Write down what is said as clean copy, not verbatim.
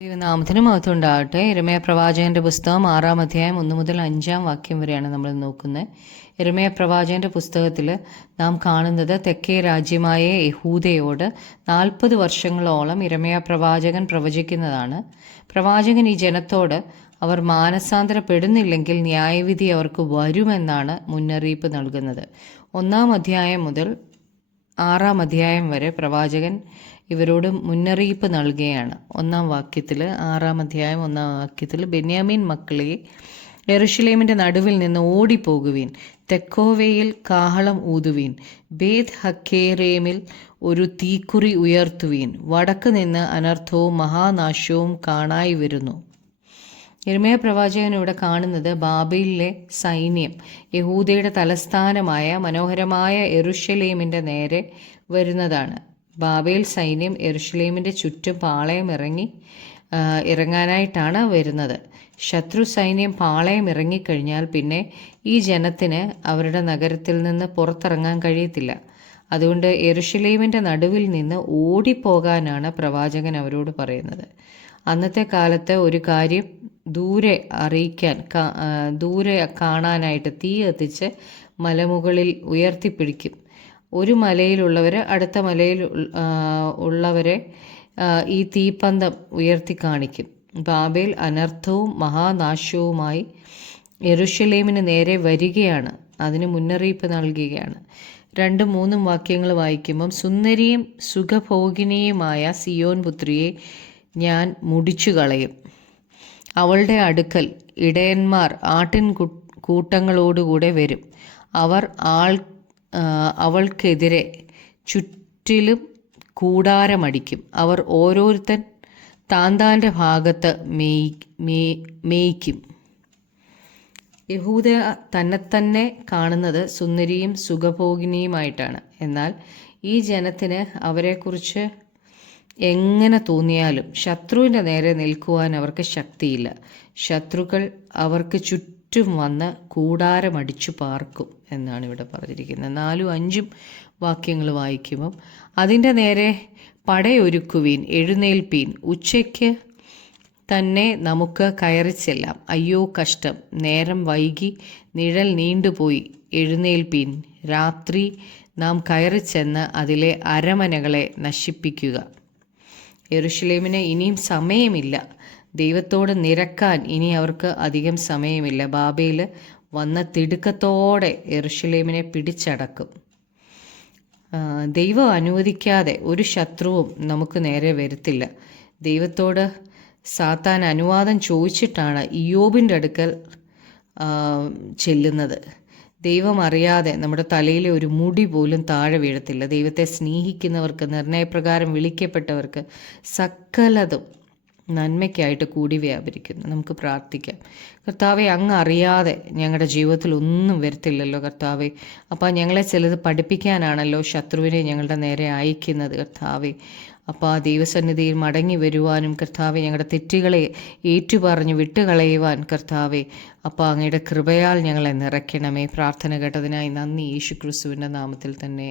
ദൈവനാമത്തിന് മഹത്വം ഉണ്ടാകട്ടെ. യിരെമ്യാ പ്രവാചകന്റെ പുസ്തകം 6-ാം അധ്യായം 1 മുതൽ 5-ാം വാക്യം വരെയാണ് നമ്മൾ നോക്കുന്നത്. യിരെമ്യാ പ്രവാചകന്റെ പുസ്തകത്തിൽ നാം കാണുന്നത് തെക്കേ രാജ്യമായ യഹൂദയോട് 40 വർഷങ്ങളോളം യിരെമ്യാ പ്രവാചകൻ പ്രവചിക്കുന്നതാണ്. പ്രവാചകൻ ഈ ജനത്തോട് അവർ മാനസാന്തരപ്പെടുന്നില്ലെങ്കിൽ ന്യായവിധി അവർക്ക് വരുമെന്നാണ് മുന്നറിയിപ്പ് നൽകുന്നത്. 1-ാം അധ്യായം മുതൽ 6-ാം അധ്യായം വരെ പ്രവാചകൻ ഇവരോട് മുന്നറിയിപ്പ് നൽകുകയാണ്. 1-ാം വാക്യത്തിൽ 6-ാം അധ്യായം 1-ാം വാക്യത്തിൽ, ബെന്യാമീൻ മക്കളെ, യെരുശലേമിൻ്റെ നടുവിൽ നിന്ന് ഓടിപ്പോകുവീൻ, തെക്കോവയിൽ കാഹളം ഊതുവീൻ, ബേത് ഹക്കേറേമിൽ ഒരു തീക്കുറി ഉയർത്തുവീൻ, വടക്ക് നിന്ന് അനർത്ഥവും മഹാനാശവും കാണായി വരുന്നു. യിരെമ്യാ പ്രവാചകൻ ഇവിടെ കാണുന്നത് ബാബേലിലെ സൈന്യം യഹൂദയുടെ തലസ്ഥാനമായ മനോഹരമായ യെരുശലേമിൻ്റെ നേരെ വരുന്നതാണ്. ബാബേൽ സൈന്യം യെരുശലേമിൻ്റെ ചുറ്റും പാളയം ഇറങ്ങാനായിട്ടാണ് വരുന്നത്. ശത്രു സൈന്യം പാളയം ഇറങ്ങിക്കഴിഞ്ഞാൽ പിന്നെ ഈ ജനത്തിന് അവരുടെ നഗരത്തിൽ നിന്ന് പുറത്തിറങ്ങാൻ കഴിയത്തില്ല. അതുകൊണ്ട് യെരുശലേമിൻ്റെ നടുവിൽ നിന്ന് ഓടിപ്പോകാനാണ് പ്രവാചകൻ അവരോട് പറയുന്നത്. അന്നത്തെ കാലത്ത് ഒരു കാര്യം ദൂരെ അറിയിക്കാൻ, ദൂരെ കാണാനായിട്ട് തീ കത്തിച്ച് മലമുകളിൽ ഉയർത്തിപ്പിടിക്കും. ഒരു മലയിലുള്ളവർ അടുത്ത മലയിൽ ഉള്ളവരെ ഈ തീപ്പന്തം ഉയർത്തി കാണിക്കും. ബാബേൽ അനർത്ഥവും മഹാനാശവുമായി യെരുശലേമിന് നേരെ വരികയാണ്. അതിന് മുന്നറിയിപ്പ് നൽകുകയാണ്. 2-3 വാക്യങ്ങൾ വായിക്കുമ്പം, സുന്ദരിയും സുഖഭോഗിനിയുമായ സിയോൻ പുത്രിയെ ഞാൻ മുടിച്ചു കളയും. അവളുടെ അടുക്കൽ ഇടയന്മാർ ആട്ടിൻ കൂട്ടങ്ങളോടുകൂടെ വരും. അവർ അവൾക്കെതിരെ ചുറ്റിലും കൂടാരമടിക്കും. അവർ ഓരോരുത്തൻ താന്താൻ്റെ ഭാഗത്ത് മേയ്ക്കും. യഹൂദ തന്നെ കാണുന്നത് സുന്ദരിയും സുഖഭോഗിനിയുമായിട്ടാണ്. എന്നാൽ ഈ ജനത്തിന് അവരെക്കുറിച്ച് എങ്ങനെ തോന്നിയാലും ശത്രുവിൻ്റെ നേരെ നിൽക്കുവാൻ അവർക്ക് ശക്തിയില്ല. ശത്രുക്കൾ അവർക്ക് ചുറ്റും വന്ന് കൂടാരമടിച്ചു പാർക്കും എന്നാണ് ഇവിടെ പറഞ്ഞിരിക്കുന്നത്. 4-5 വാക്യങ്ങൾ വായിക്കുമ്പം, അതിൻ്റെ നേരെ പടയൊരുക്കുവീൻ, എഴുന്നേൽപ്പീൻ, ഉച്ചയ്ക്ക് തന്നെ നമുക്ക് കയറിച്ചെല്ലാം. അയ്യോ കഷ്ടം, നേരം വൈകി, നിഴൽ നീണ്ടുപോയി, എഴുന്നേൽപ്പീൻ, രാത്രി നാം കയറിച്ചെന്ന് അതിലെ അരമനകളെ നശിപ്പിക്കുക. യെരുശലേമിന് ഇനിയും സമയമില്ല. ദൈവത്തോട് നിരക്കാൻ ഇനി അവർക്ക് അധികം സമയമില്ല. ബാബേൽ വന്ന തിടുക്കത്തോടെ യെരുശലേമിനെ പിടിച്ചടക്കും. ദൈവം അനുവദിക്കാതെ ഒരു ശത്രുവും നമുക്ക് നേരെ വരുത്തില്ല. ദൈവത്തോട് സാത്താൻ അനുവാദം ചോദിച്ചിട്ടാണ് ഇയ്യോബിൻ്റെ അടുക്കൽ ചെല്ലുന്നത്. ദൈവം അറിയാതെ നമ്മുടെ തലയിലെ ഒരു മുടി പോലും താഴെ വീഴത്തില്ല. ദൈവത്തെ സ്നേഹിക്കുന്നവർക്ക്, നിർണയപ്രകാരം വിളിക്കപ്പെട്ടവർക്ക് സകലതും നന്മയ്ക്കായിട്ട് കൂടി വ്യാപരിക്കുന്നു. നമുക്ക് പ്രാർത്ഥിക്കാം. കർത്താവെ, അങ്ങ് അറിയാതെ ഞങ്ങളുടെ ജീവിതത്തിൽ ഒന്നും വരത്തില്ലല്ലോ കർത്താവെ. അപ്പം ഞങ്ങളെ ചിലത് പഠിപ്പിക്കാനാണല്ലോ ശത്രുവിനെ ഞങ്ങളുടെ നേരെ അയക്കുന്നത് കർത്താവെ. അപ്പോൾ ആ ദൈവസന്നിധിയിൽ മടങ്ങി വരുവാനും കർത്താവെ, ഞങ്ങളുടെ തെറ്റുകളെ ഏറ്റുപറഞ്ഞ് വിട്ടുകളയുവാൻ കർത്താവെ, അപ്പോൾ അങ്ങയുടെ കൃപയാൽ ഞങ്ങളെ നിറയ്ക്കണമേ. പ്രാർത്ഥന കേട്ടതിനായി നന്ദി. യേശുക്രിസ്തുവിൻ്റെ നാമത്തിൽ തന്നെ.